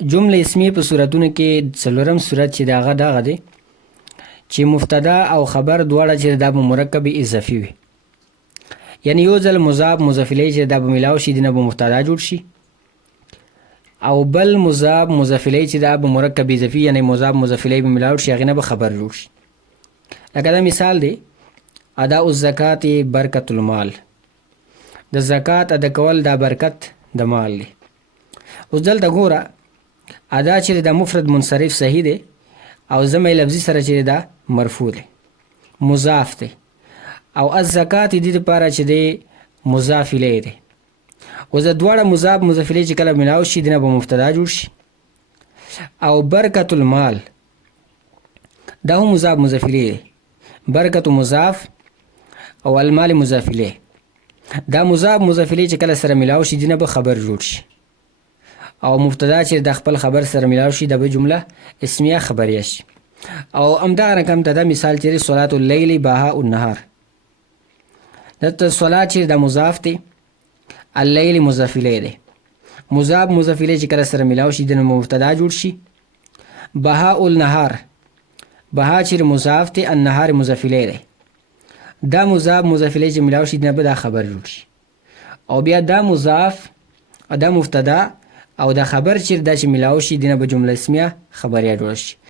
جمله اسمیه په صورتونو کې څلورم صورت چې د هغه دغه دی چې مبتدا او خبر دواړه چې دا به مرکب اضافي وي. یعنی یو ځل مضاف مضاف الیه چې دا به ملاو شي دینه به مبتدا جوړ شي، او بل مضاف مضاف الیه چې دا به مرکب اضافي یعنی مضاف مضاف الیه به ملاو شي، هغې نه به خبر جوړ شي. لکه دا مثال دی، اداء الزکات برکت المال، د زکات ادا کول دا برکت د مال دی. اوس دلته ګوره ادا چې دا مفرد منصرف صحیح دی او ضمیر لفظي سره چې دا مرفوع دی، مضاف دی، او الزکات دې دپاره چې دی مضاف الیه دی. اوس د دواړه مضاف مضاف الیه چې کله ملاو شي دینه به مبتدا جوړ شي، او برکت المال دا هم مضاف مضاف الیه دی، برکت مضاف او المال مضاف الیه. دا مضاف مضاف الیه چې کله سره ملاو شي دینه به خبر جوړ شي، او مبتدا چې د خپل خبر سره ملاو شي دا به جمله اسمیه خبریه شي. او همدارنګه هم دا مثال چې صلات اللیل بهاء النهار، دلته صلات چې دا مضاف دی، اللیل مضاف الیه دی، مضاف مضاف الیه چې کله سره ملاو شي دینه مبتدا جوړ شي. بهاء النهار، بها چې مضاف دی، النهار مضاف الیه دی، دا مضاف مضاف الیه چې ملاو شي دینه به دا خبر جوړ شي. او بیا دا مضاف دا مبتدا او دا خبر چې دا چې ملاو شي دینه به جمله اسمیه خبریه جوړ شي.